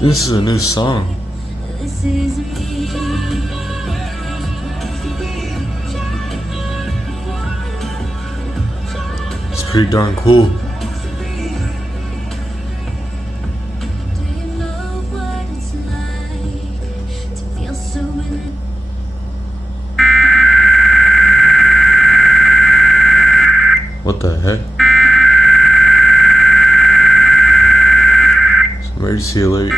This is a new song. It's pretty darn cool. What the heck? It's emergency alert.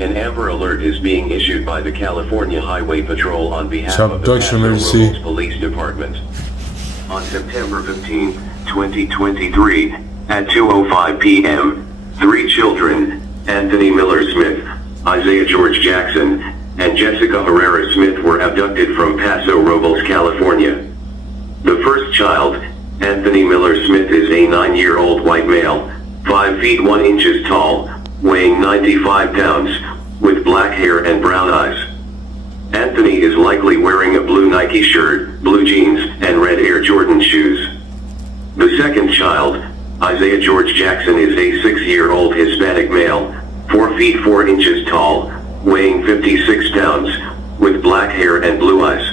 An Amber Alert is being issued by the California Highway Patrol on behalf of the Abduction Paso emergency. Robles Police Department. On September 15, 2023, at 2:05 p.m., 3 children, Anthony Miller Smith, Isaiah George Jackson, and Jessica Herrera Smith were abducted from Paso Robles, California. The first child, Anthony Miller Smith, is a 9-year-old white male, 5 feet 1 inches tall, weighing 95 pounds, with black hair and brown eyes. Anthony is likely wearing a blue Nike shirt, blue jeans, and red Air Jordan shoes. The second child, Isaiah George Jackson, is a 6-year-old Hispanic male, 4 feet 4 inches tall, weighing 56 pounds, with black hair and blue eyes.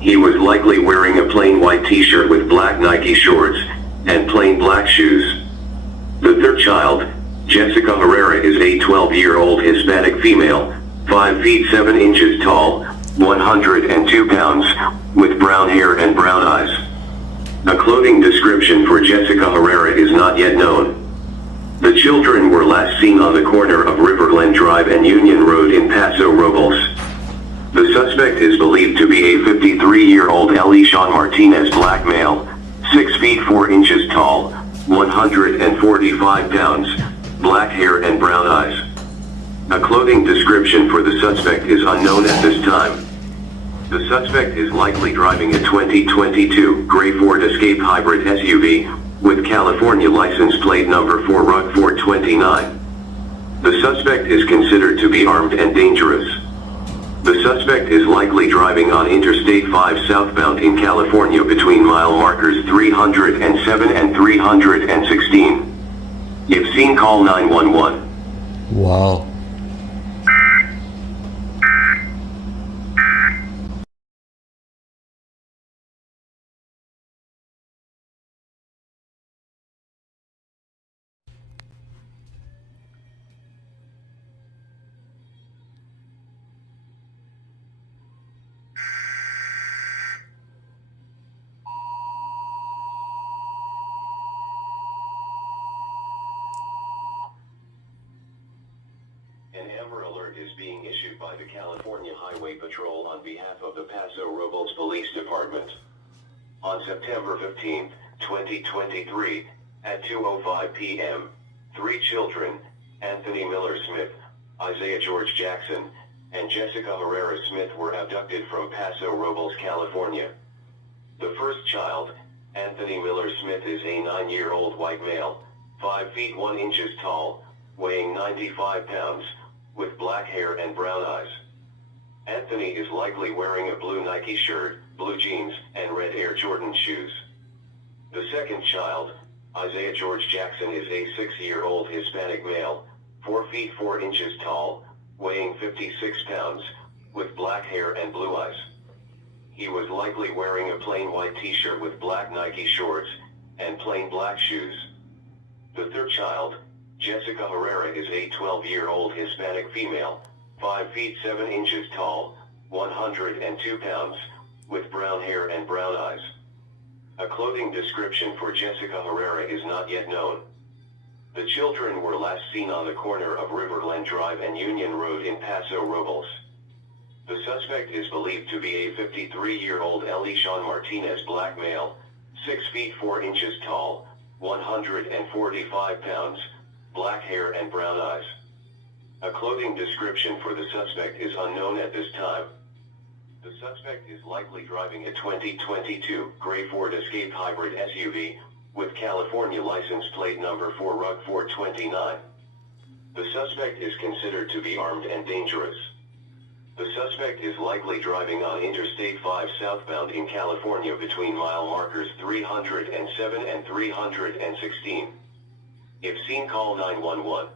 He was likely wearing a plain white t-shirt with black Nike shorts, and plain black shoes. The third child, Jessica Herrera, is a 12-year-old Hispanic female, 5 feet 7 inches tall, 102 pounds, with brown hair and brown eyes. A clothing description for Jessica Herrera is not yet known. The children were last seen on the corner of Riverland Drive and Union Road in Paso Robles. The suspect is believed to be a 53-year-old Elishan Martinez, black male, 6 feet 4 inches tall, 145 pounds, black hair and brown eyes. A clothing description for the suspect is unknown at this time. The suspect is likely driving a 2022 gray Ford Escape hybrid SUV, with California license plate number 4RUG429. The suspect is considered to be armed and dangerous. The suspect is likely driving on Interstate 5 southbound in California between mile markers 307 and 316. If seen, call 911. Wow. An Amber Alert is being issued by the California Highway Patrol on behalf of the Paso Robles Police Department. On September 15, 2023, at 2:05 p.m., 3 children, Anthony Miller Smith, Isaiah George Jackson, and Jessica Herrera Smith, were abducted from Paso Robles, California. The first child, Anthony Miller Smith, is a 9-year-old white male, 5 feet 1 inches tall, weighing 95 pounds, with black hair and brown eyes. Anthony is likely wearing a blue Nike shirt, blue jeans, and red Air Jordan shoes. The second child, Isaiah George Jackson, is a 6-year-old Hispanic male, 4 feet 4 inches tall, weighing 56 pounds, with black hair and blue eyes. He was likely wearing a plain white t-shirt with black Nike shorts, and plain black shoes. The third child, Jessica Herrera, is a 12-year-old Hispanic female, 5 feet 7 inches tall, 102 pounds, with brown hair and brown eyes. A clothing description for Jessica Herrera is not yet known. The children were last seen on the corner of Riverland Drive and Union Road in Paso Robles. The suspect is believed to be a 53-year-old Elishan Martinez, black male, 6 feet 4 inches tall, 145 pounds, black hair and brown eyes. A clothing description for the suspect is unknown at this time. The suspect is likely driving a 2022 gray Ford Escape hybrid SUV, with California license plate number 4RUG429. The suspect is considered to be armed and dangerous. The suspect is likely driving on Interstate 5 southbound in California between mile markers 307 and 316. If seen, call 911.